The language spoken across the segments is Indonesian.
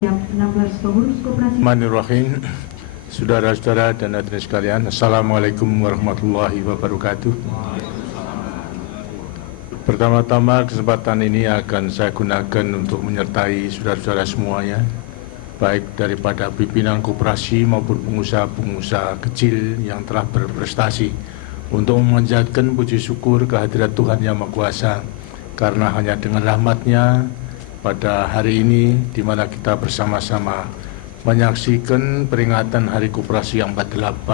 yang 16 pengurus koperasi. Bismillahirrahmanirrahim. Saudara-saudara dan hadirin sekalian, Assalamualaikum warahmatullahi wabarakatuh. Pertama-tama kesempatan ini akan saya gunakan untuk menyertai saudara-saudara semuanya, baik daripada pimpinan koperasi maupun pengusaha-pengusaha kecil yang telah berprestasi, untuk memanjatkan puji syukur kehadirat Tuhan Yang Maha Kuasa, karena hanya dengan rahmat-Nya pada hari ini di mana kita bersama-sama menyaksikan peringatan Hari Koperasi yang ke-8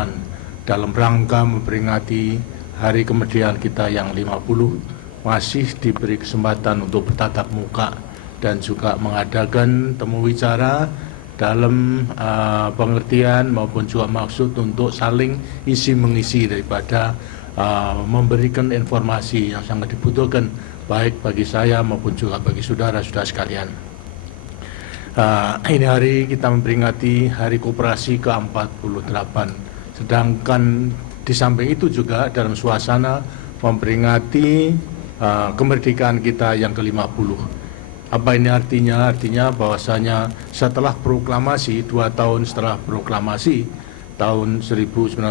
dalam rangka memperingati hari kemerdekaan kita yang 50, masih diberi kesempatan untuk bertatap muka dan juga mengadakan temu wicara dalam pengertian maupun juga maksud untuk saling isi mengisi daripada memberikan informasi yang sangat dibutuhkan baik bagi saya maupun juga bagi saudara-saudara sekalian. Ini hari kita memperingati Hari Koperasi ke-48, sedangkan di samping itu juga dalam suasana memperingati kemerdekaan kita yang ke-50. Apa ini artinya? Artinya bahwasanya setelah proklamasi, 2 tahun setelah proklamasi tahun 1945,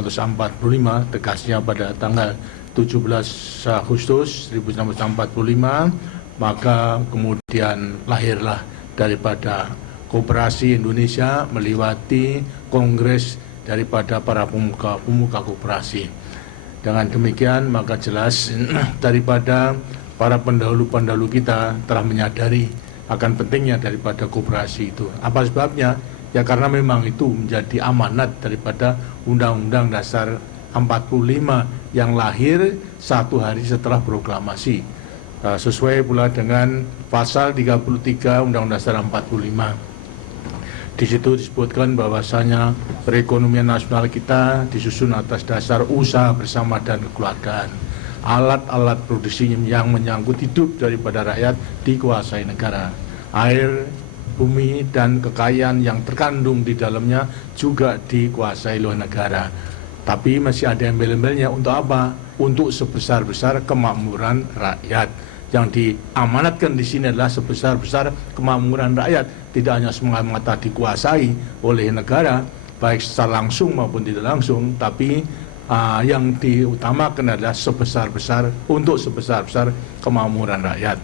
tegasnya pada tanggal 17 Agustus 1945, maka kemudian lahirlah daripada Koperasi Indonesia melewati kongres daripada para pemuka koperasi. Dengan demikian maka jelas daripada para pendahulu-pendahulu kita telah menyadari akan pentingnya daripada koperasi itu. Apa sebabnya? Ya karena memang itu menjadi amanat daripada Undang-Undang Dasar 45 yang lahir 1 hari setelah proklamasi, sesuai pula dengan pasal 33 Undang-Undang Dasar 45. Di situ disebutkan bahwasanya perekonomian nasional kita disusun atas dasar usaha bersama dan kekeluargaan. Alat-alat produksi yang menyangkut hidup daripada rakyat dikuasai negara. Air, bumi, dan kekayaan yang terkandung di dalamnya juga dikuasai oleh negara. Tapi masih ada embel-embelnya. Untuk apa? Untuk sebesar-besar kemakmuran rakyat. Yang diamanatkan di sini adalah sebesar-besar kemakmuran rakyat, tidak hanya semata-mata dikuasai oleh negara, baik secara langsung maupun tidak langsung, tapi yang diutamakan adalah sebesar-besar untuk sebesar-besar kemakmuran rakyat.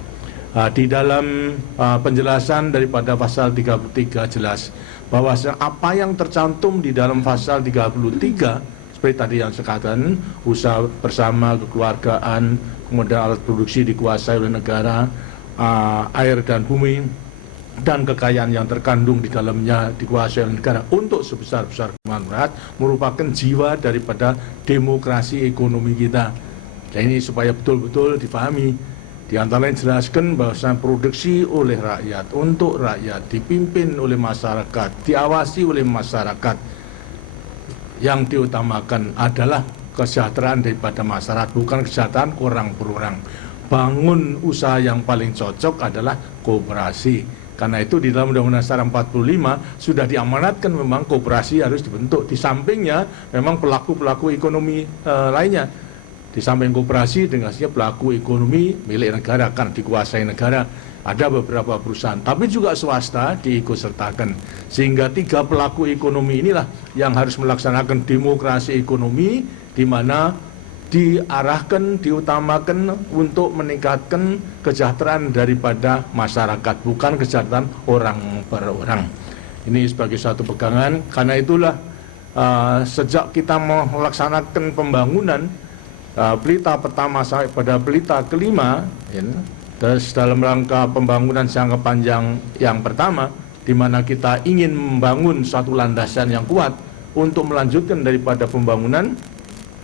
Di dalam penjelasan daripada pasal 33 jelas bahwa apa yang tercantum di dalam pasal 33 seperti tadi yang saya katakan, usaha bersama, kekeluargaan, kemudian alat produksi dikuasai oleh negara, air dan bumi, dan kekayaan yang terkandung di dalamnya dikuasai oleh negara untuk sebesar-besar kemakmuran merupakan jiwa daripada demokrasi ekonomi kita. Dan ini supaya betul-betul dipahami. Di antara lain jelaskan bahwa produksi oleh rakyat, untuk rakyat, dipimpin oleh masyarakat, diawasi oleh masyarakat. Yang diutamakan adalah kesejahteraan daripada masyarakat, bukan kesejahteraan orang per orang. Bangun usaha yang paling cocok adalah koperasi. Karena itu di dalam Undang-Undang Dasar 45 sudah diamanatkan memang koperasi harus dibentuk. Di sampingnya memang pelaku-pelaku ekonomi lainnya. Di samping koperasi dengan pelaku ekonomi milik negara kan dikuasai negara. Ada beberapa perusahaan, tapi juga swasta diikutsertakan. Sehingga 3 pelaku ekonomi inilah yang harus melaksanakan demokrasi ekonomi, di mana diarahkan, diutamakan untuk meningkatkan kesejahteraan daripada masyarakat, bukan kesejahteraan orang per orang. Ini sebagai satu pegangan. Karena itulah sejak kita melaksanakan pembangunan pelita pertama sampai pada pelita kelima, terus dalam rangka pembangunan jangka panjang yang pertama, di mana kita ingin membangun suatu landasan yang kuat untuk melanjutkan daripada pembangunan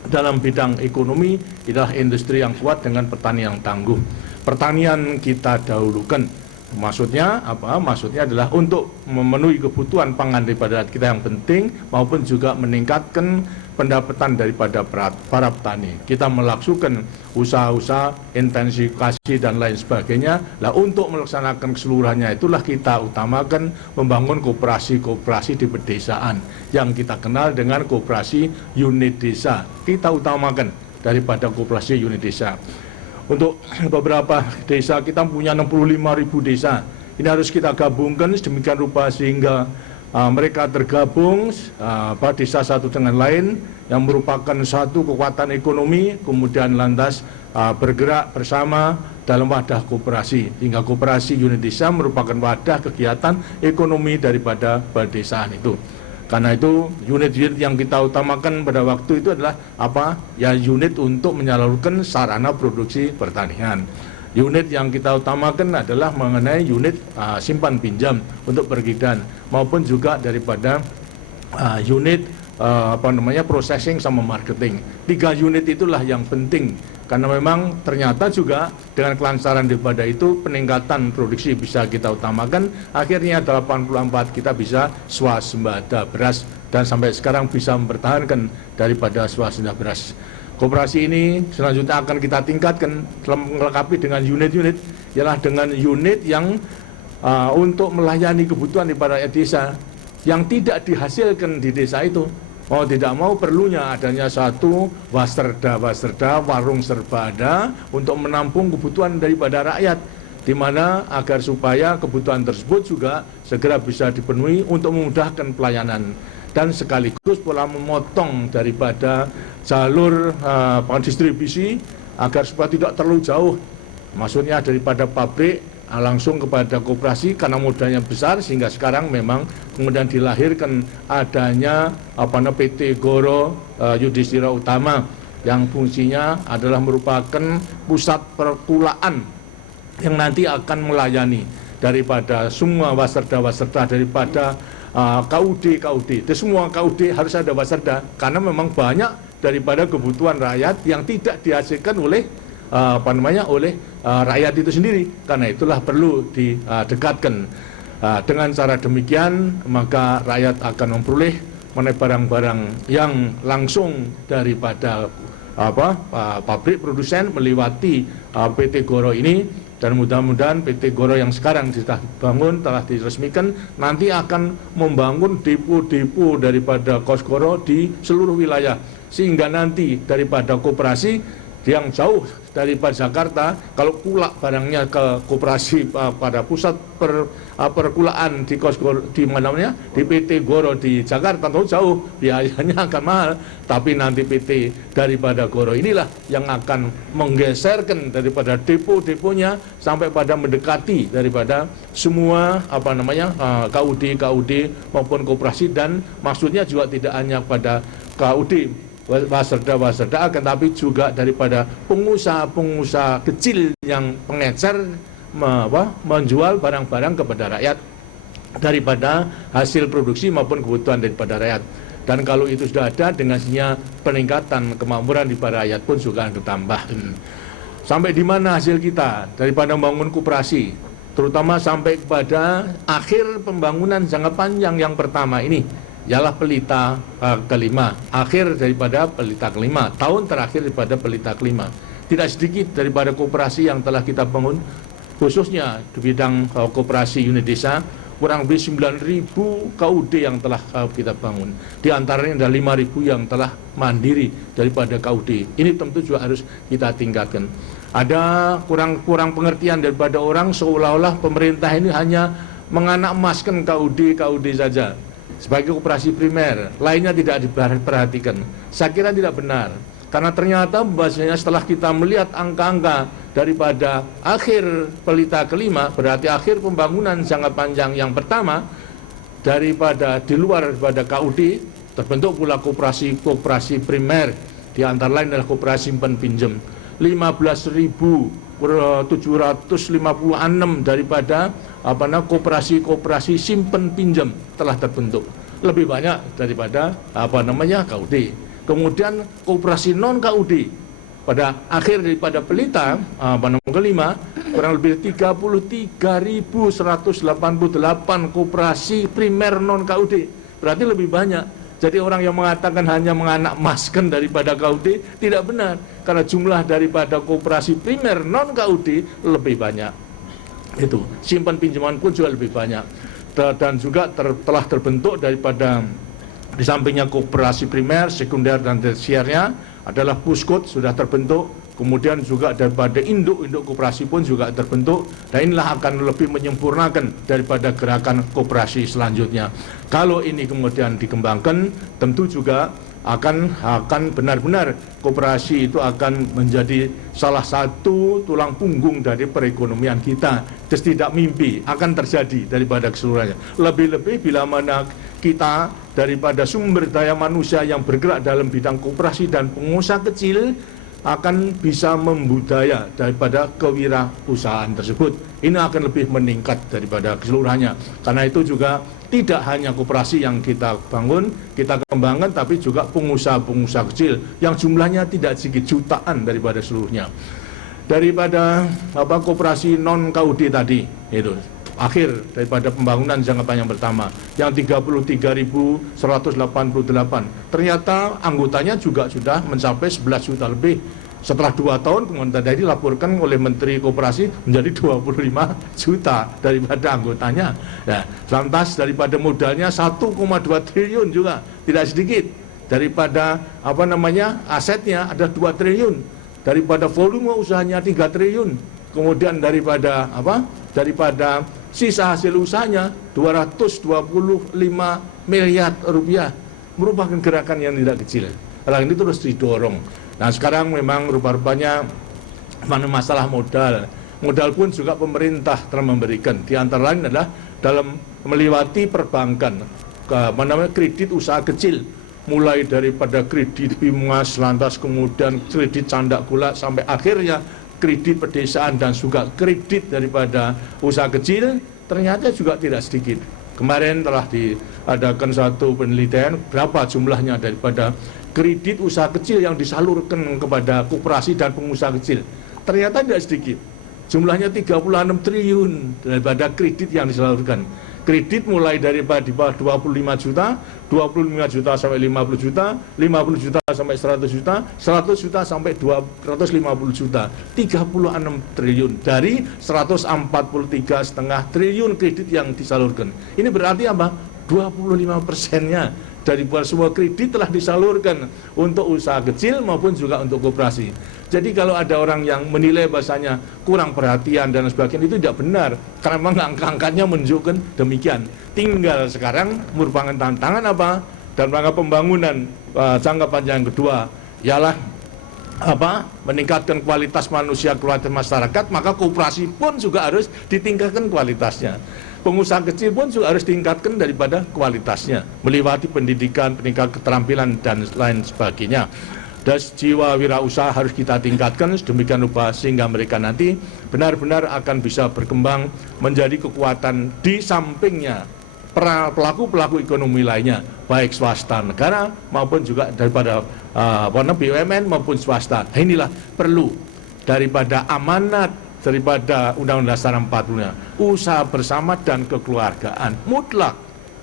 dalam bidang ekonomi, adalah industri yang kuat dengan pertanian yang tangguh. Pertanian kita dahulukan. Maksudnya apa? Maksudnya adalah untuk memenuhi kebutuhan pangan daripada kita yang penting, maupun juga meningkatkan pendapatan daripada para petani. Kita melakukan usaha-usaha, intensifikasi dan lain sebagainya. Lah untuk melaksanakan keseluruhannya itulah kita utamakan membangun koperasi-koperasi di pedesaan yang kita kenal dengan koperasi unit desa. Kita utamakan daripada koperasi unit desa. Untuk beberapa desa kita punya 65.000 desa. Ini harus kita gabungkan sedemikian rupa sehingga mereka tergabung desa satu dengan lain yang merupakan satu kekuatan ekonomi, kemudian lantas bergerak bersama dalam wadah koperasi, hingga koperasi unit desa merupakan wadah kegiatan ekonomi daripada pedesaan itu. Karena itu unit-unit yang kita utamakan pada waktu itu adalah apa? Ya, unit untuk menyalurkan sarana produksi pertanian. Unit yang kita utamakan adalah mengenai unit simpan pinjam untuk pergidan, maupun juga daripada unit processing sama marketing. 3 unit itulah yang penting, karena memang ternyata juga dengan kelancaran daripada itu peningkatan produksi bisa kita utamakan. Akhirnya 84 kita bisa swasembada beras, dan sampai sekarang bisa mempertahankan daripada swasembada beras. Koperasi ini selanjutnya akan kita tingkatkan melengkapi dengan unit-unit, ialah dengan unit yang untuk melayani kebutuhan daripada rakyat desa yang tidak dihasilkan di desa itu. Mau tidak mau perlunya adanya satu waserda, warung serba ada untuk menampung kebutuhan daripada rakyat, di mana agar supaya kebutuhan tersebut juga segera bisa dipenuhi untuk memudahkan pelayanan dan sekaligus pola memotong daripada jalur distribusi agar supaya tidak terlalu jauh, maksudnya daripada pabrik langsung kepada koperasi, karena modalnya besar, sehingga sekarang memang kemudian dilahirkan adanya PT Goro Yudhistira Utama yang fungsinya adalah merupakan pusat perkulaan yang nanti akan melayani daripada semua waserda daripada KUD. Di semua KUD harus ada waserda, karena memang banyak daripada kebutuhan rakyat yang tidak dihasilkan oleh rakyat itu sendiri. Karena itulah perlu didekatkan. Dengan cara demikian maka rakyat akan memperoleh barang-barang yang langsung daripada pabrik produsen melewati PT Goro ini, dan mudah-mudahan PT Goro yang sekarang sudah dibangun, telah diresmikan, nanti akan membangun depo-depo daripada Kos Goro di seluruh wilayah, sehingga nanti daripada koperasi yang jauh daripada Jakarta, kalau pula barangnya ke koperasi pada pusat perkulaan di Kos Goro, di PT Goro di Jakarta, tahu jauh, biayanya akan mahal. Tapi nanti PT daripada Goro inilah yang akan menggeserkan daripada depo-deponya sampai pada mendekati daripada semua KUD maupun koperasi, dan maksudnya juga tidak hanya pada KUD waserda akan, tapi juga daripada pengusaha-pengusaha kecil yang pengecer menjual barang-barang kepada rakyat daripada hasil produksi maupun kebutuhan daripada rakyat. Dan kalau itu sudah ada, dengan peningkatan kemakmuran daripada rakyat pun juga akan bertambah. Sampai di mana hasil kita daripada membangun koperasi, terutama sampai kepada akhir pembangunan jangka panjang yang pertama ini, ialah pelita kelima, akhir daripada pelita kelima, tahun terakhir daripada pelita kelima. Tidak sedikit daripada koperasi yang telah kita bangun, khususnya di bidang koperasi unit desa, kurang lebih 9.000 KUD yang telah kita bangun. Di antaranya ada 5.000 yang telah mandiri daripada KUD. Ini tentu juga harus kita tingkatkan. Ada kurang pengertian daripada orang, seolah-olah pemerintah ini hanya menganak-emaskan KUD saja sebagai koperasi primer, lainnya tidak diperhatikan. Saya kira tidak benar, karena ternyata bahasanya setelah kita melihat angka-angka daripada akhir pelita kelima, berarti akhir pembangunan jangka panjang yang pertama, daripada di luar daripada KUD terbentuk pula koperasi primer, di antara lain adalah koperasi simpan pinjam. 15.756 daripada koperasi simpan pinjam telah terbentuk, lebih banyak daripada KUD. Kemudian koperasi non KUD pada akhir daripada pelita kelima, kurang lebih 33.188 koperasi primer non KUD, berarti lebih banyak. Jadi orang yang mengatakan hanya menganak-emaskan daripada KUD tidak benar, karena jumlah daripada koperasi primer non KUD lebih banyak. Itu simpan pinjaman pun juga lebih banyak, dan juga telah terbentuk daripada di sampingnya koperasi primer, sekunder, dan tersiernya adalah Puskut sudah terbentuk, kemudian juga daripada induk-induk koperasi pun juga terbentuk, dan inilah akan lebih menyempurnakan daripada gerakan koperasi selanjutnya. Kalau ini kemudian dikembangkan, tentu juga akan benar-benar koperasi itu akan menjadi salah satu tulang punggung dari perekonomian kita. Terus tidak mimpi akan terjadi daripada keseluruhannya. Lebih-lebih bila mana kita daripada sumber daya manusia yang bergerak dalam bidang koperasi dan pengusaha kecil akan bisa membudaya daripada kewirausahaan tersebut. Ini akan lebih meningkat daripada keseluruhannya. Karena itu juga tidak hanya koperasi yang kita bangun, kita kembangkan, tapi juga pengusaha-pengusaha kecil yang jumlahnya tidak sedikit, jutaan daripada seluruhnya. Daripada koperasi non KUD tadi, itu akhir daripada pembangunan jangka panjang pertama yang 33.188, ternyata anggotanya juga sudah mencapai 11 juta lebih. Setelah 2 tahun kemudian tadi dilaporkan oleh Menteri Koperasi menjadi 25 juta daripada anggotanya. Nah, lantas daripada modalnya 1,2 triliun juga tidak sedikit. Daripada asetnya ada 2 triliun. Daripada volume usahanya 3 triliun. Kemudian daripada sisa hasil usahanya 225 miliar rupiah. Merupakan gerakan yang tidak kecil. Hal ini terus didorong. Nah, sekarang memang rupa-rupanya masalah modal. Modal pun juga pemerintah telah memberikan. Di antara lain adalah dalam melewati perbankan, kredit usaha kecil, mulai daripada kredit Bimas, lantas kemudian kredit Candak Gula, sampai akhirnya kredit pedesaan dan juga kredit daripada usaha kecil, ternyata juga tidak sedikit. Kemarin telah diadakan satu penelitian berapa jumlahnya daripada kredit usaha kecil yang disalurkan kepada koperasi dan pengusaha kecil. Ternyata tidak sedikit. Jumlahnya 36 triliun daripada kredit yang disalurkan. Kredit mulai daripada 25 juta, 25 juta sampai 50 juta, 50 juta sampai 100 juta, 100 juta sampai 250 juta. 36 triliun dari 143,5 triliun kredit yang disalurkan. Ini berarti apa? 25%-nya dari semua kredit telah disalurkan untuk usaha kecil maupun juga untuk koperasi. Jadi kalau ada orang yang menilai bahasanya kurang perhatian dan sebagainya, itu tidak benar. Karena memang angka-angkanya menunjukkan demikian. Tinggal sekarang merupakan tantangan apa? Dan rangka pembangunan jangka panjang yang kedua ialah meningkatkan kualitas manusia, kualitas masyarakat, maka koperasi pun juga harus ditingkatkan kualitasnya. Pengusaha kecil pun juga harus ditingkatkan daripada kualitasnya, melewati pendidikan, peningkatan keterampilan, dan lain sebagainya. Dan jiwa wirausaha harus kita tingkatkan sedemikian rupa sehingga mereka nanti benar-benar akan bisa berkembang menjadi kekuatan di sampingnya pelaku-pelaku ekonomi lainnya, baik swasta negara maupun juga daripada BUMN maupun swasta. Inilah perlu daripada amanat daripada Undang-Undang Dasar 40-nya, usaha bersama dan kekeluargaan mutlak.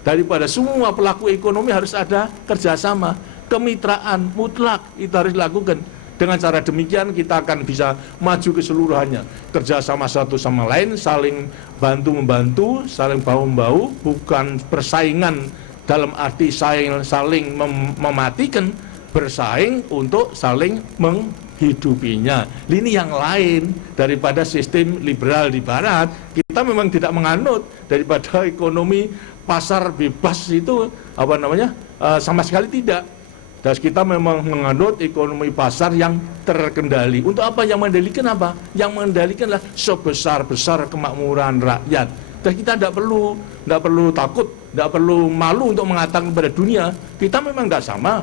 Daripada semua pelaku ekonomi harus ada kerjasama, kemitraan mutlak itu harus dilakukan. Dengan cara demikian kita akan bisa maju keseluruhannya, kerjasama satu sama lain, saling bantu-membantu, saling bahu-membahu, bukan persaingan dalam arti saling mematikan, bersaing untuk saling menghidupinya. Ini yang lain daripada sistem liberal di barat. Kita memang tidak menganut daripada ekonomi pasar bebas itu sama sekali tidak. Dan kita memang menganut ekonomi pasar yang terkendali. Untuk apa yang mengendalikan apa? Yang mengendalikan adalah sebesar-besar kemakmuran rakyat. Dan kita tidak perlu takut, tidak perlu malu untuk mengatakan kepada dunia, kita memang tidak sama.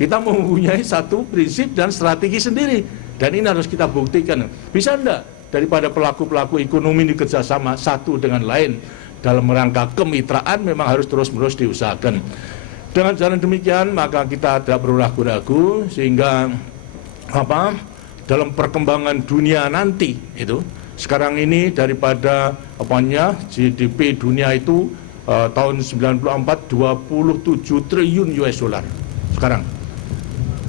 Kita mempunyai satu prinsip dan strategi sendiri. Dan ini harus kita buktikan. Bisa enggak daripada pelaku-pelaku ekonomi ini kerjasama satu dengan lain dalam rangka kemitraan memang harus terus-menerus diusahakan. Dengan cara demikian maka kita tidak perlu ragu-ragu sehingga dalam perkembangan dunia nanti itu sekarang ini daripada GDP dunia itu tahun 94 27 triliun US dollar sekarang.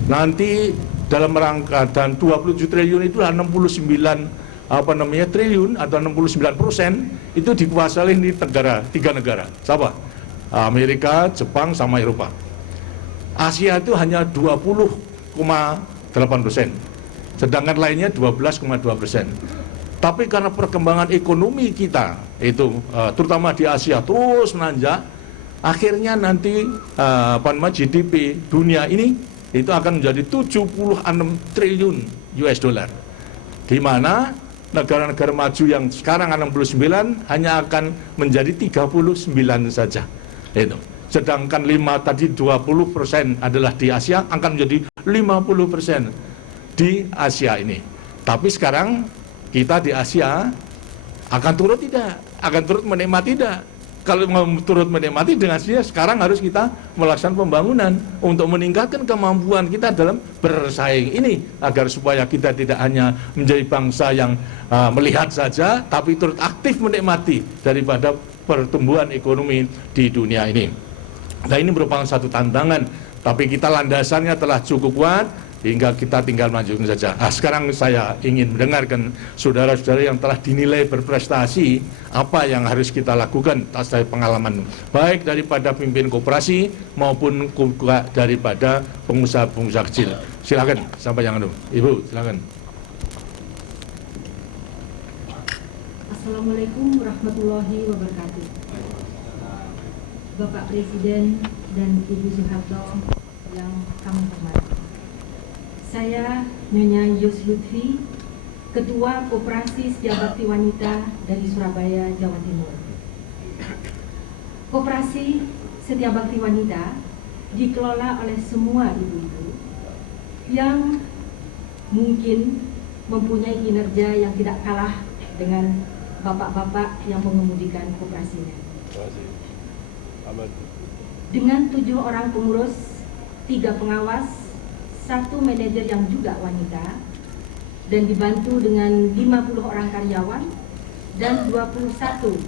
Nanti dalam rangka dan 27 triliun itu 69 triliun atau 69% itu dikuasai di tiga negara. Siapa? Amerika, Jepang, sama Eropa. Asia itu hanya 20,8%. sedangkan lainnya 12,2%. Tapi karena perkembangan ekonomi kita itu terutama di Asia terus menanjak, akhirnya nanti GDP dunia ini itu akan menjadi 76 triliun US dollar, di mana negara-negara maju yang sekarang 69 hanya akan menjadi 39 saja. Itu. Sedangkan 5 tadi 20% adalah di Asia, akan menjadi 50% di Asia ini. Tapi sekarang kita di Asia akan turut tidak? Akan turut menikmati tidak? Kalau mau turut menikmati dengan Asia, sekarang harus kita melaksanakan pembangunan untuk meningkatkan kemampuan kita dalam bersaing ini, agar supaya kita tidak hanya menjadi bangsa yang melihat saja, tapi turut aktif menikmati daripada pertumbuhan ekonomi di dunia ini. Nah, ini merupakan satu tantangan, tapi kita landasannya telah cukup kuat, hingga kita tinggal lanjutkan saja. Sekarang saya ingin mendengarkan saudara-saudara yang telah dinilai berprestasi, apa yang harus kita lakukan atas dari pengalaman, baik daripada pimpin koperasi maupun daripada pengusaha-pengusaha kecil. Silakan, sampai yang dulu. Ibu, silakan. Assalamualaikum warahmatullahi wabarakatuh. Bapak Presiden dan Ibu Soeharto yang kami hormati. Saya Nyonya Yus Lutfi, Ketua Koperasi Setiabakti Wanita dari Surabaya, Jawa Timur. Koperasi Setiabakti Wanita dikelola oleh semua ibu-ibu yang mungkin mempunyai kinerja yang tidak kalah dengan bapak-bapak yang mengemudikan koperasinya. Dengan 7 orang pengurus, 3 pengawas, 1 manajer yang juga wanita, dan dibantu dengan 50 orang karyawan dan 21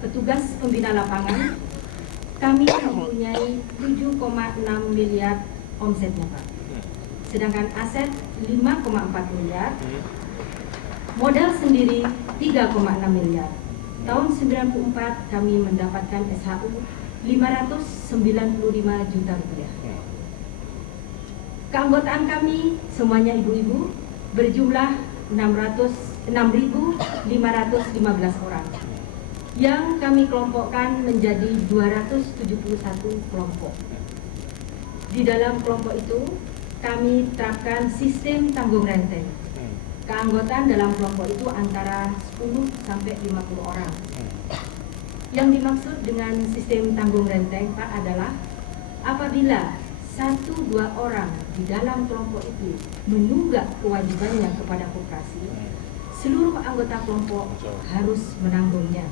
petugas pembina lapangan, kami mempunyai 7,6 miliar omsetnya, Pak. Sedangkan aset 5,4 miliar, modal sendiri 3,6 miliar. Tahun 94 kami mendapatkan SHU 595 juta rupiah. Keanggotaan kami semuanya ibu-ibu berjumlah 6.515 orang yang kami kelompokkan menjadi 271 kelompok. Di dalam kelompok itu kami terapkan sistem tanggung renteng. Keanggotaan dalam kelompok itu antara 10 sampai 50 orang. Yang dimaksud dengan sistem tanggung renteng, Pak, adalah apabila 1-2 orang di dalam kelompok itu menunggak kewajibannya kepada koperasi, seluruh anggota kelompok harus menanggungnya.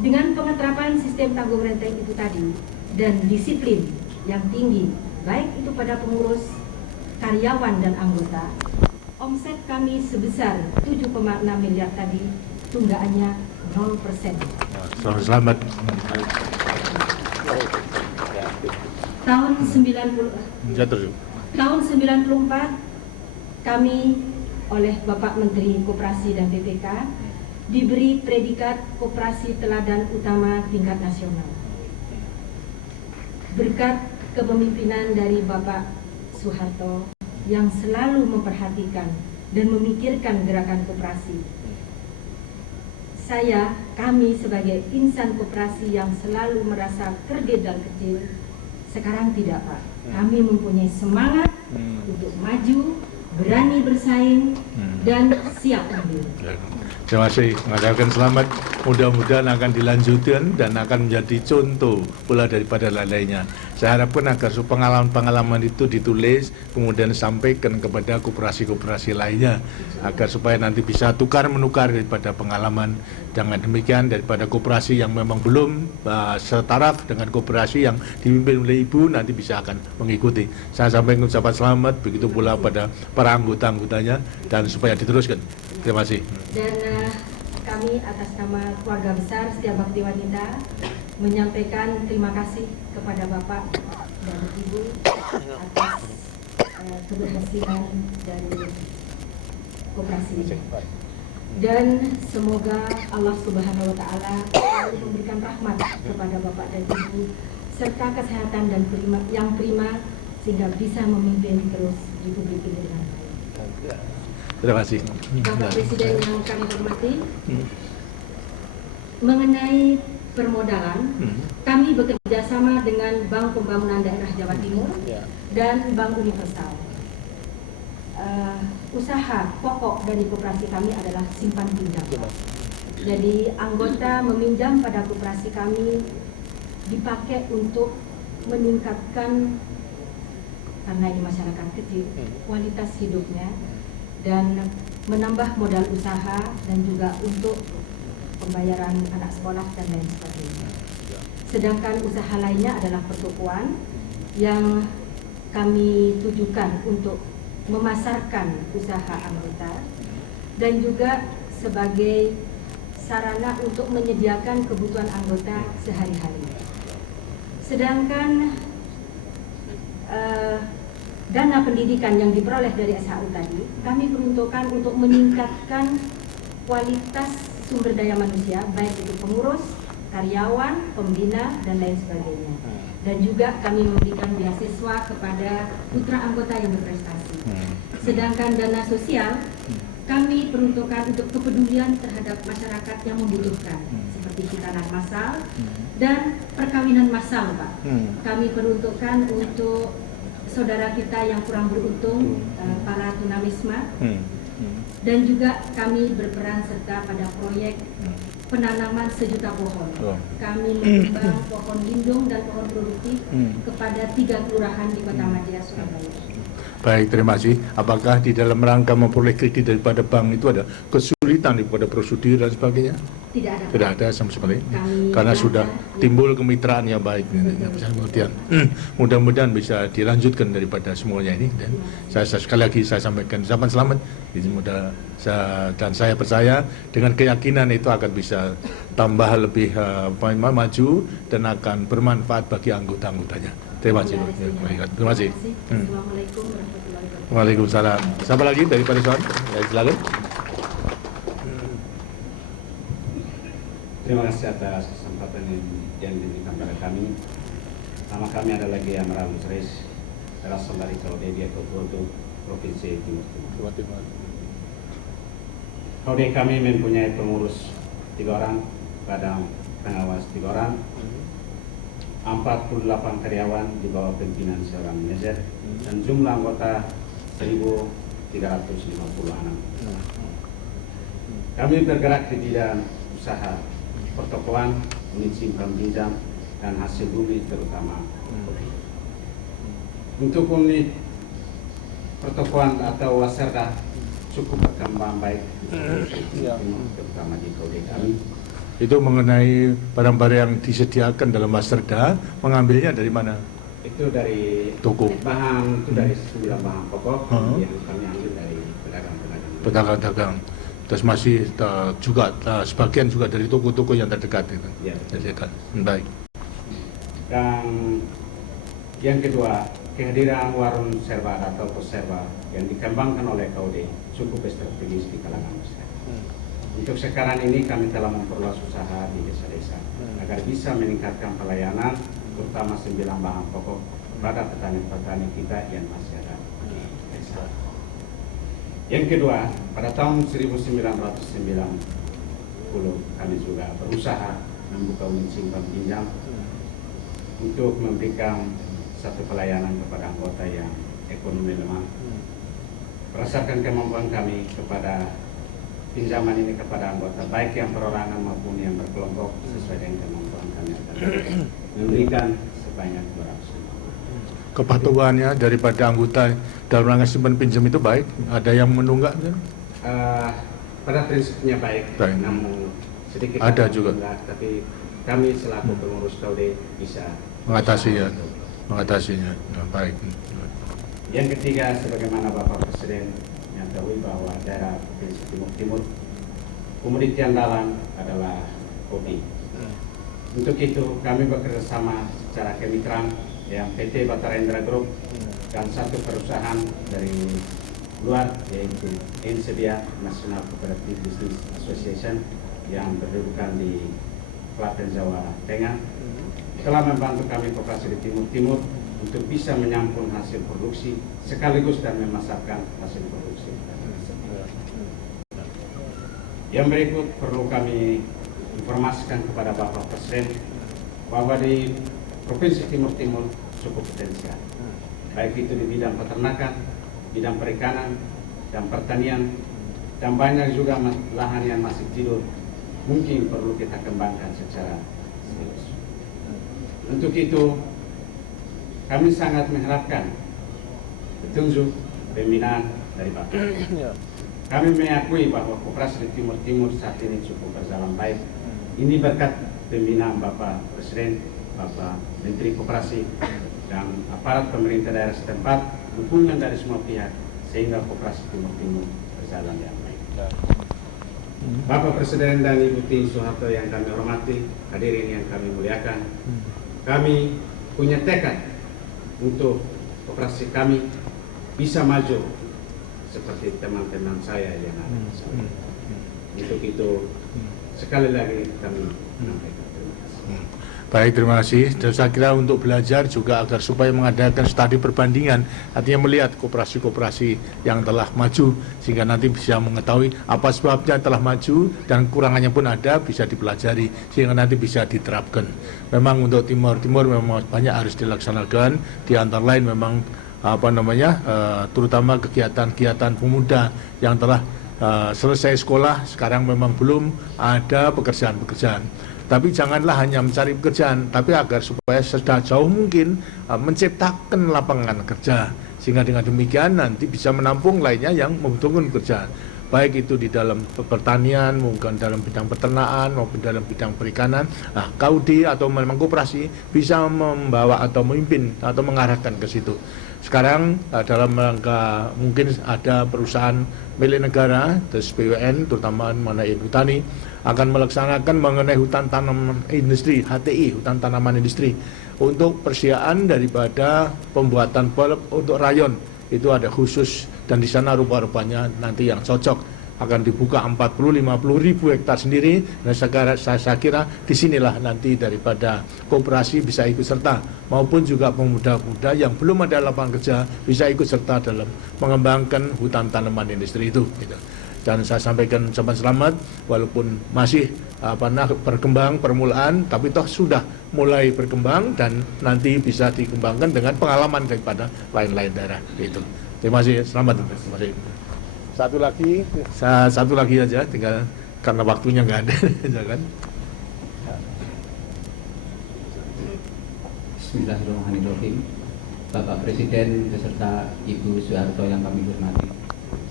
Dengan pengeterapan sistem tanggung renteng itu tadi dan disiplin yang tinggi, baik itu pada pengurus, karyawan, dan anggota, omset kami sebesar 7,6 miliar tadi, tunggakannya 0%. Selamat. Tahun 94 kami oleh Bapak Menteri Koperasi dan BPK diberi predikat Koperasi Teladan Utama tingkat nasional. Berkat kepemimpinan dari Bapak Soeharto yang selalu memperhatikan dan memikirkan gerakan koperasi, kami sebagai insan koperasi yang selalu merasa kerdil dan kecil, sekarang tidak, Pak. Kami mempunyai semangat untuk maju, berani bersaing, dan siap ambil. Terima kasih, mengucapkan selamat. Mudah-mudahan akan dilanjutkan dan akan menjadi contoh pula daripada lainnya. Saya harapkan agar pengalaman-pengalaman itu ditulis, kemudian disampaikan kepada koperasi-koperasi lainnya, agar supaya nanti bisa tukar-menukar daripada pengalaman. Dengan demikian, daripada koperasi yang memang belum setaraf dengan koperasi yang dipimpin oleh Ibu, nanti bisa akan mengikuti. Saya sampaikan ucapan selamat, begitu pula pada para anggota-anggotanya, dan supaya diteruskan. Terima kasih. Dan kami atas nama keluarga besar Setiabakti Wanita menyampaikan terima kasih kepada Bapak dan Ibu atas keberhasilan dari koperasi. Dan semoga Allah Subhanahu wa Ta'ala selalu memberikan rahmat kepada Bapak dan Ibu serta kesehatan dan yang prima, sehingga bisa memimpin terus Republik ini dengan baik. Terima kasih. Bapak Presiden yang kami hormati, mengenai permodalan, kami bekerja sama dengan Bank Pembangunan Daerah Jawa Timur dan Bank Universal. Usaha pokok dari koperasi kami adalah simpan pinjam. Jadi anggota meminjam pada koperasi kami dipakai untuk meningkatkan, karena ini masyarakat kecil, kualitas hidupnya dan menambah modal usaha dan juga untuk pembayaran anak sekolah dan lain sebagainya. Sedangkan usaha lainnya adalah pertokoan yang kami tujukan untuk memasarkan usaha anggota dan juga sebagai sarana untuk menyediakan kebutuhan anggota sehari-hari. Sedangkan dana pendidikan yang diperoleh dari SHU tadi kami peruntukkan untuk meningkatkan kualitas sumber daya manusia, baik itu pengurus, karyawan, pembina, dan lain sebagainya. Dan juga kami memberikan beasiswa kepada putra anggota yang berprestasi. Sedangkan dana sosial kami peruntukkan untuk kepedulian terhadap masyarakat yang membutuhkan, seperti khitanan massal dan perkawinan massal, Pak. Kami peruntukkan untuk saudara kita yang kurang beruntung, para tunawisma, dan juga kami berperan serta pada proyek penanaman 1 juta pohon. Kami menebang pohon lindung dan pohon produktif kepada 3 kelurahan di Kota Madia, Surabaya. Baik, terima kasih. Apakah di dalam rangka memperoleh kredit daripada bank itu ada kesulitan daripada prosedur dan sebagainya? Tidak ada. Tidak ada sama sekali. Kami Karena merasa, sudah timbul kemitraan yang baik. Kemudian mudah-mudahan bisa dilanjutkan daripada semuanya ini. Dan saya sekali lagi saya sampaikan ucapan selamat. Dan saya percaya dengan keyakinan itu akan bisa tambah lebih maju dan akan bermanfaat bagi anggota-anggotanya. Terima kasih. Terima kasih. Assalamualaikum warahmatullahi wabarakatuh. Waalaikumsalam. Siapa lagi daripada soal? Ya, silakan. Terima kasih atas kesempatan yang diberikan pada kami. Nama kami adalah Gia Amral Musris, berasal dari Kaude Biakopoto, Provinsi Timur Timur. Kaude kami mempunyai pengurus 3 orang, badan pengawas 3 orang, 48 karyawan di bawah pimpinan seorang manajer, dan jumlah anggota 1.356. Kami bergerak di bidang usaha pertokoan, unit simpan pinjam, dan hasil bumi terutama. Untuk unit pertokoan atau waserda cukup berkembang baik, terutama di Kaude kami. Itu mengenai barang-barang yang disediakan dalam Masterda, mengambilnya dari mana? Itu dari Toko. bahan, itu dari 9 bahan pokok yang kami ambil dari pedagang-pedagang. Pedagang-pedagang. Terus masih juga sebagian juga dari toko-toko yang terdekat itu. Ya. Baik. Dan yang kedua, kehadiran warung serba atau pos serba yang dikembangkan oleh Kaude cukup strategis di kalangan masyarakat. Untuk sekarang ini kami telah memperluas usaha di desa-desa agar bisa meningkatkan pelayanan, terutama 9 bahan pokok kepada petani-petani kita yang masih ada di desa. Yang kedua, pada tahun 1990 kami juga berusaha membuka unit simpan pinjam untuk memberikan satu pelayanan kepada anggota yang ekonomi lemah. Berdasarkan kemampuan kami kepada pinjaman ini kepada anggota, baik yang perorangan maupun yang berkelompok, sesuai dengan kemampuan kami akan memberikan sebanyak 200. Kepatuhannya daripada anggota dalam rangka simpan pinjam itu baik? Ada yang menunggak? Pada prinsipnya baik. Namun sedikit ada juga. Tapi kami selaku pengurus Kaude bisa mengatasinya. Nah, baik. Yang ketiga, sebagaimana Bapak Presiden mengetahui bahwa daerah Provinsi Timur Timur komoditi andalan adalah kopi. Untuk itu kami bekerja sama secara kemitraan yang PT Batarendra Group dan satu perusahaan dari luar, yaitu NCBA National Cooperative Business Association yang berkedudukan di Klaten, Jawa Tengah, telah membantu kami koperasi di Timur Timur untuk bisa menyampung hasil produksi sekaligus dan memasarkan hasil produksi. Yang berikut perlu kami informasikan kepada Bapak Presiden bahwa di Provinsi Timur Timur cukup potensial, baik itu di bidang peternakan, bidang perikanan, dan pertanian, dan banyak juga lahan yang masih tidur, mungkin perlu kita kembangkan secara serius. Untuk itu, kami sangat mengharapkan petunjuk pembinaan dari Bapak. Kami mengakui bahwa koperasi di Timur Timur saat ini cukup berjalan baik. Ini berkat pembinaan Bapak Presiden, Bapak Menteri Koperasi, dan aparat pemerintah daerah setempat, dukungan dari semua pihak, sehingga koperasi Timur Timur berjalan dengan baik. Bapak Presiden dan Ibu Tien Soeharto yang kami hormati, hadirin yang kami muliakan, kami punya tekad untuk koperasi kami bisa maju seperti teman-teman saya yang ada di sana. Untuk itu, sekali lagi kami menyampaikan terima kasih. Baik, terima kasih. Dan saya kira untuk belajar juga agar supaya mengadakan studi perbandingan, artinya melihat koperasi-koperasi yang telah maju, sehingga nanti bisa mengetahui apa sebabnya telah maju dan kurangannya pun ada, bisa dipelajari sehingga nanti bisa diterapkan. Memang untuk Timur Timur memang banyak harus dilaksanakan, di antara lain memang terutama kegiatan-kegiatan pemuda yang telah selesai sekolah, sekarang memang belum ada pekerjaan-pekerjaan. Tapi janganlah hanya mencari pekerjaan, tapi agar supaya sejauh mungkin menciptakan lapangan kerja, sehingga dengan demikian nanti bisa menampung lainnya yang membutuhkan pekerjaan, baik itu di dalam pertanian, mungkin dalam bidang peternakan maupun dalam bidang perikanan. Nah, KUD atau memang koperasi bisa membawa atau memimpin atau mengarahkan ke situ. Sekarang dalam rangka mungkin ada perusahaan milik negara, BUMN, terutama mengenai Hutani, akan melaksanakan mengenai hutan tanaman industri, HTI, hutan tanaman industri, untuk persediaan daripada pembuatan bulb untuk rayon. Itu ada khusus, dan di sana rupa-rupanya nanti yang cocok akan dibuka 40-50 ribu hektar sendiri. Dan saya kira disinilah nanti daripada koperasi bisa ikut serta, maupun juga pemuda-pemuda yang belum ada lapangan kerja bisa ikut serta dalam mengembangkan hutan tanaman industri itu. Gitu. Dan saya sampaikan ucapan selamat, walaupun masih berkembang permulaan, tapi toh sudah mulai berkembang dan nanti bisa dikembangkan dengan pengalaman daripada lain-lain daerah. Gitu. Terima kasih, selamat. Terima kasih. Satu lagi aja, tinggal karena waktunya nggak ada, jangan. Bismillahirrahmanirrahim. Bapak Presiden beserta Ibu Soeharto yang kami hormati.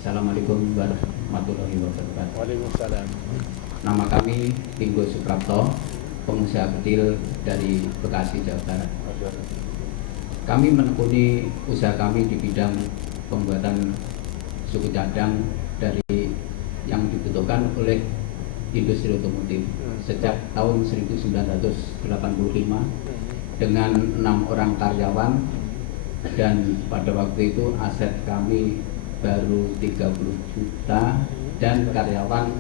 Assalamualaikum warahmatullahi wabarakatuh. Waalaikumsalam. Nama kami Tinggo Suprapto, pengusaha kecil dari Bekasi, Jawa Barat. Kami menekuni usaha kami di bidang pembuatan suku cadang dari yang dibutuhkan oleh industri otomotif sejak tahun 1985 dengan 6 orang karyawan, dan pada waktu itu aset kami baru 30 juta dan karyawan,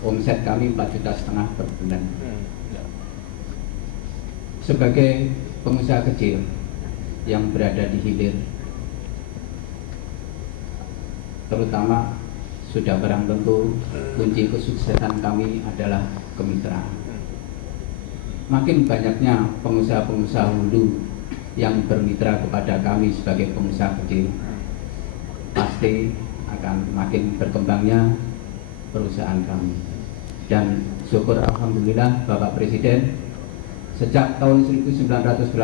omset kami 4,5 juta per bulan. Sebagai pengusaha kecil yang berada di hilir, terutama sudah barang tentu kunci kesuksesan kami adalah kemitraan. Makin banyaknya pengusaha-pengusaha hulu yang bermitra kepada kami sebagai pengusaha kecil, pasti akan makin berkembangnya perusahaan kami. Dan syukur alhamdulillah Bapak Presiden, sejak tahun 1986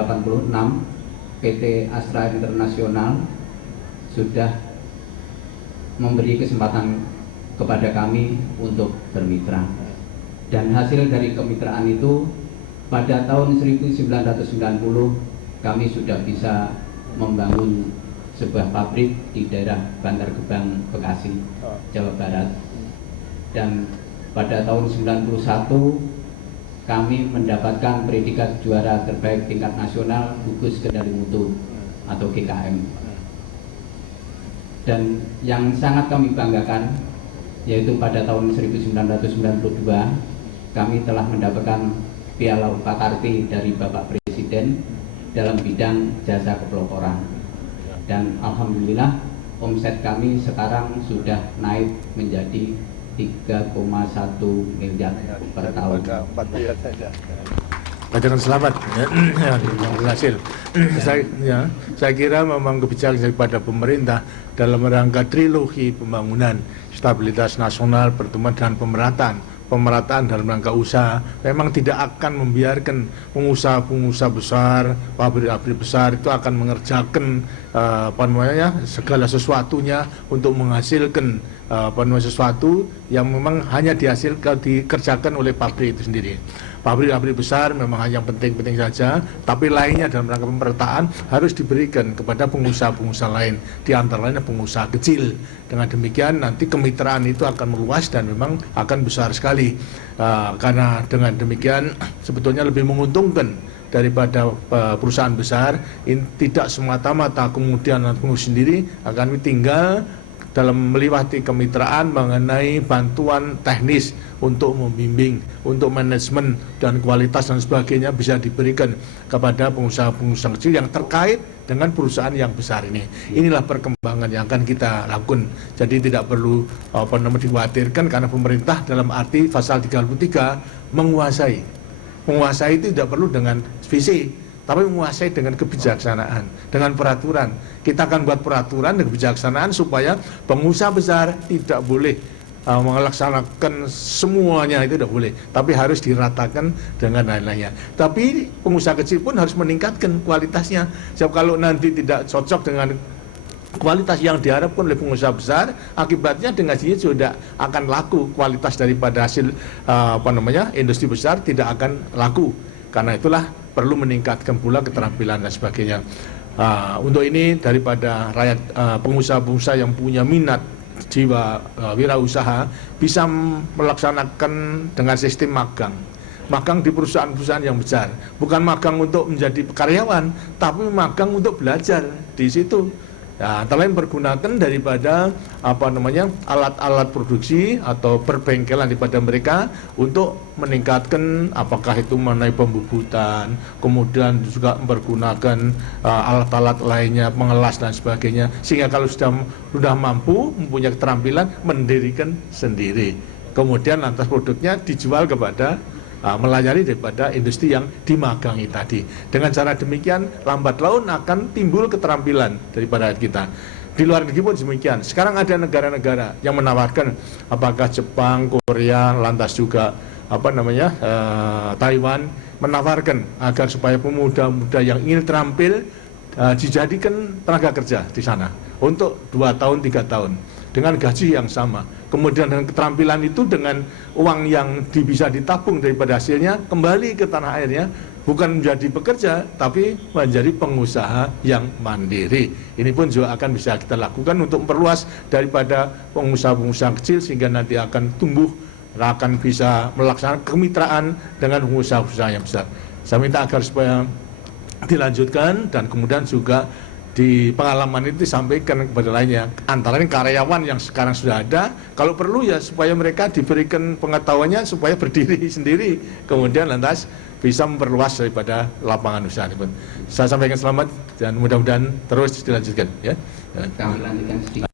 PT Astra Internasional sudah memberi kesempatan kepada kami untuk bermitra, dan hasil dari kemitraan itu pada tahun 1990 kami sudah bisa membangun sebuah pabrik di daerah Bantar Gebang, Bekasi, Jawa Barat. Dan pada tahun 91 kami mendapatkan predikat juara terbaik tingkat nasional gugus kendali mutu atau GKM. Dan yang sangat kami banggakan yaitu pada tahun 1992 kami telah mendapatkan Piala Upakarti dari Bapak Presiden dalam bidang jasa kepeloporan. Dan alhamdulillah omset kami sekarang sudah naik menjadi 3,1 miliar per tahun. Bacakan selamat ya, berhasil. Saya kira memang kebijakan daripada pemerintah dalam rangka trilogi pembangunan, stabilitas nasional, pertumbuhan dan pemerataan dalam rangka usaha memang tidak akan membiarkan pengusaha-pengusaha besar, pabrik-pabrik besar itu akan mengerjakan segala sesuatunya untuk menghasilkan sesuatu yang memang hanya dikerjakan oleh pabrik itu sendiri. Pabrik-pabrik besar memang hanya yang penting-penting saja, tapi lainnya dalam rangka pemerataan harus diberikan kepada pengusaha-pengusaha lain, di antara lainnya pengusaha kecil. Dengan demikian nanti kemitraan itu akan meluas dan memang akan besar sekali. Karena dengan demikian sebetulnya lebih menguntungkan daripada perusahaan besar. Tidak semata-mata kemudian pengusaha sendiri akan tinggal dalam meliwati kemitraan mengenai bantuan teknis untuk membimbing, untuk manajemen dan kualitas dan sebagainya bisa diberikan kepada pengusaha-pengusaha kecil yang terkait dengan perusahaan yang besar ini. Inilah perkembangan yang akan kita lakukan. Jadi tidak perlu dikhawatirkan karena pemerintah dalam arti pasal 33 menguasai. Menguasai itu tidak perlu dengan visi, tapi menguasai dengan kebijaksanaan, dengan peraturan. Kita akan buat peraturan dan kebijaksanaan supaya pengusaha besar tidak boleh melaksanakan semuanya, itu tidak boleh, tapi harus diratakan dengan lain-lainnya. Tapi pengusaha kecil pun harus meningkatkan kualitasnya. Sebab kalau nanti tidak cocok dengan kualitas yang diharapkan oleh pengusaha besar, akibatnya dengan sini sudah akan laku kualitas daripada hasil industri besar tidak akan laku. Karena itulah perlu meningkatkan pula keterampilan dan sebagainya. Untuk ini daripada rakyat pengusaha-pengusaha yang punya minat jiwa wirausaha bisa melaksanakan dengan sistem magang di perusahaan-perusahaan yang besar, bukan magang untuk menjadi karyawan, tapi magang untuk belajar di situ. Antara lain pergunakan daripada alat-alat produksi atau perbengkelan daripada mereka untuk meningkatkan apakah itu mengenai pembubutan, kemudian juga mempergunakan alat-alat lainnya, mengelas dan sebagainya, sehingga kalau sudah mampu mempunyai keterampilan mendirikan sendiri, kemudian lantas produknya dijual kepada melayani daripada industri yang dimagangi tadi. Dengan cara demikian lambat laun akan timbul keterampilan daripada kita. Di luar negeri pun demikian. Sekarang ada negara-negara yang menawarkan, apakah Jepang, Korea, lantas juga Taiwan, menawarkan agar supaya pemuda-pemuda yang ingin terampil dijadikan tenaga kerja di sana untuk 2 tahun, 3 tahun dengan gaji yang sama. Kemudian dengan keterampilan itu, dengan uang yang bisa ditabung daripada hasilnya, kembali ke tanah airnya, bukan menjadi pekerja, tapi menjadi pengusaha yang mandiri. Ini pun juga akan bisa kita lakukan untuk memperluas daripada pengusaha-pengusaha kecil, sehingga nanti akan tumbuh, akan bisa melaksanakan kemitraan dengan pengusaha-pengusaha yang besar. Saya minta agar supaya dilanjutkan dan kemudian juga di pengalaman itu disampaikan kepada lainnya, antara lain karyawan yang sekarang sudah ada, kalau perlu ya supaya mereka diberikan pengetahuannya supaya berdiri sendiri, kemudian lantas bisa memperluas daripada lapangan usaha. Saya sampaikan selamat dan mudah-mudahan terus dilanjutkan ya. Kami lanjutkan sedikit.